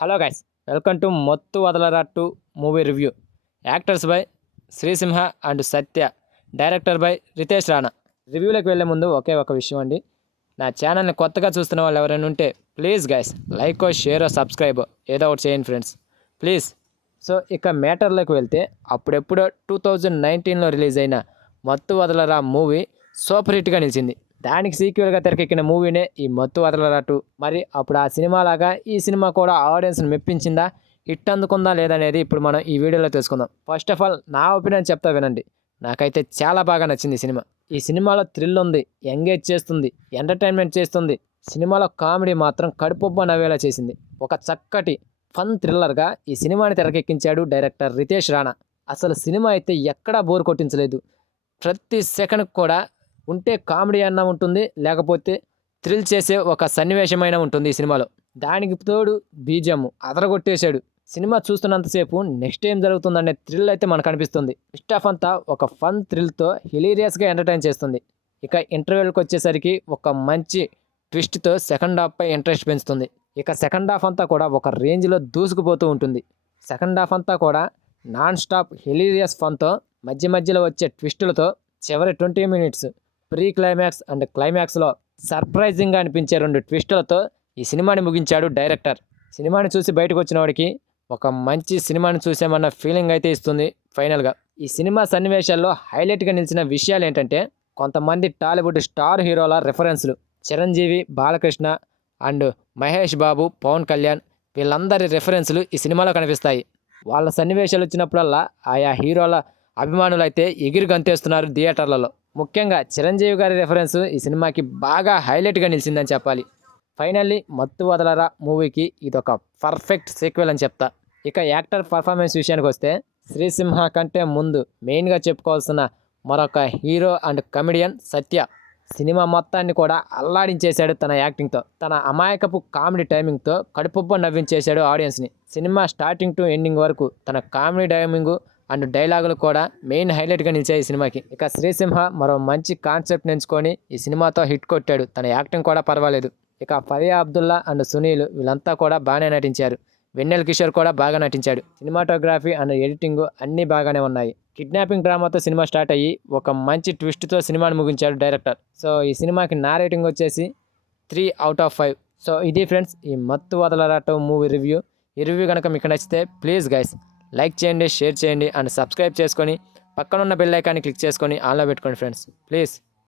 Hello guys, welcome to Mathu Vadalara 2 movie review. Actors by Sri Simha and Satya, director by Ritesh Rana. రివ్యూలోకి వెళ్ళే ముందు ఒకే ఒక విషయం అండి, నా ఛానల్ని కొత్తగా చూస్తున్న వాళ్ళు ఎవరైనా ఉంటే please guys like share subscribe ఏదో ఒకటి చేయండి ఫ్రెండ్స్ ప్లీజ్. సో ఇక మ్యాటర్లోకి వెళ్తే, అప్పుడెప్పుడో 2019లో రిలీజ్ అయిన మత్తు వదలరా మూవీ సూపర్ హిట్గా నిలిచింది. దానికి సీక్వెల్గా తెరకెక్కిన మూవీనే ఈ మత్తు వదలరా 2. మరి అప్పుడు ఆ సినిమా లాగా ఈ సినిమా కూడా ఆడియన్స్ని మెప్పించిందా, హిట్ అందుకుందా లేదనేది ఇప్పుడు మనం ఈ వీడియోలో తెలుసుకుందాం. ఫస్ట్ ఆఫ్ ఆల్ నా ఒపీనియన్ చెప్తా వినండి. నాకైతే చాలా బాగా నచ్చింది ఈ సినిమా. ఈ సినిమాలో థ్రిల్ ఉంది, ఎంగేజ్ చేస్తుంది, ఎంటర్టైన్మెంట్ చేస్తుంది. సినిమాలో కామెడీ మాత్రం కడుపుబ్బ నవ్వేలా చేసింది. ఒక చక్కటి ఫన్ థ్రిల్లర్గా ఈ సినిమాని తెరకెక్కించాడు డైరెక్టర్ రితేష్ రాణా. అసలు సినిమా అయితే ఎక్కడా బోర్ కొట్టించలేదు. ప్రతి సెకండ్ కూడా ఉంటే కామెడీ అన్నా ఉంటుంది, లేకపోతే థ్రిల్ చేసే ఒక సన్నివేశమైనా ఉంటుంది ఈ సినిమాలో. దానికి తోడు బీజిఎం అదరగొట్టేశాడు. సినిమా చూస్తున్నంతసేపు నెక్స్ట్ ఏం జరుగుతుందనే థ్రిల్ అయితే మనకు అనిపిస్తుంది. ఫస్ట్ ఆఫ్ అంతా ఒక ఫన్ థ్రిల్తో హిలీరియస్గా ఎంటర్టైన్ చేస్తుంది. ఇక ఇంటర్వెల్కి వచ్చేసరికి ఒక మంచి ట్విస్ట్తో సెకండ్ హాఫ్పై ఇంట్రెస్ట్ పెంచుతుంది. ఇక సెకండ్ హాఫ్ అంతా కూడా ఒక రేంజ్లో దూసుకుపోతూ ఉంటుంది. సెకండ్ హాఫ్ అంతా కూడా నాన్ స్టాప్ హిలీరియస్ ఫన్తో, మధ్య మధ్యలో వచ్చే ట్విస్టులతో, చివరి 20 మినిట్స్ ప్రీ క్లైమాక్స్ అండ్ క్లైమాక్స్లో సర్ప్రైజింగ్గా అనిపించే 2 ట్విస్టులతో ఈ సినిమాని ముగించాడు డైరెక్టర్. సినిమాని చూసి బయటకు వచ్చిన వాడికి ఒక మంచి సినిమాని చూసామన్న ఫీలింగ్ అయితే ఇస్తుంది. ఫైనల్గా ఈ సినిమా సన్నివేశాల్లో హైలైట్గా నిలిచిన విషయాలు ఏంటంటే, కొంతమంది టాలీవుడ్ స్టార్ హీరోల రెఫరెన్స్లు. చిరంజీవి, బాలకృష్ణ అండ్ మహేష్ బాబు, పవన్ కళ్యాణ్ వీళ్ళందరి రెఫరెన్స్లు ఈ సినిమాలో కనిపిస్తాయి. వాళ్ళ సన్నివేశాలు వచ్చినప్పుడల్లా ఆయా హీరోల అభిమానులు అయితే ఎగిరి గంతేస్తున్నారు థియేటర్లలో. ముఖ్యంగా చిరంజీవి గారి రెఫరెన్స్ ఈ సినిమాకి బాగా హైలైట్గా నిలిచిందని చెప్పాలి. ఫైనల్లీ మత్తు వదలరా మూవీకి ఇదొక పర్ఫెక్ట్ సీక్వెల్ అని చెప్తా. ఇక యాక్టర్ పర్ఫార్మెన్స్ విషయానికి వస్తే, శ్రీసింహ కంటే ముందు మెయిన్గా చెప్పుకోవాల్సిన మరొక hero and comedian Satya. Cinema మొత్తాన్ని కూడా అల్లాడించేశాడు తన యాక్టింగ్తో. తన అమాయకపు కామెడీ టైమింగ్తో కడుపుబ్బ నవ్వించేశాడు ఆడియన్స్ని. సినిమా స్టార్టింగ్ టు ఎండింగ్ వరకు తన కామెడీ టైమింగ్ అండ్ డైలాగులు కూడా మెయిన్ హైలైట్గా నిలిచాయి ఈ సినిమాకి. ఇక శ్రీసింహ మరో మంచి కాన్సెప్ట్ ఎంచుకొని ఈ సినిమాతో హిట్ కొట్టాడు. తన యాక్టింగ్ కూడా పర్వాలేదు. ఇక ఫరియా అబ్దుల్లా అండ్ సునీల్ వీళ్ళంతా కూడా బాగానే నటించారు. వెన్నెల కిషోర్ కూడా బాగా నటించాడు. సినిమాటోగ్రఫీ అండ్ ఎడిటింగ్ అన్నీ బాగానే ఉన్నాయి. కిడ్నాపింగ్ డ్రామాతో సినిమా స్టార్ట్ అయ్యి ఒక మంచి ట్విస్ట్తో సినిమాని ముగించాడు డైరెక్టర్. సో ఈ సినిమాకి నా రేటింగ్ వచ్చేసి 3/5. సో ఇది ఫ్రెండ్స్ ఈ మత్తు వదలరా 2 మూవీ రివ్యూ. ఈ రివ్యూ కనుక మీకు నచ్చితే ప్లీజ్ గైస్ లైక్ చేయండి, షేర్ చేయండి అండ్ సబ్స్క్రైబ్ చేసుకొని పక్కనున్న బెల్ ఐకాన్ని క్లిక్ చేసుకొని ఆన్లో పెట్టుకోండి ఫ్రెండ్స్ ప్లీజ్.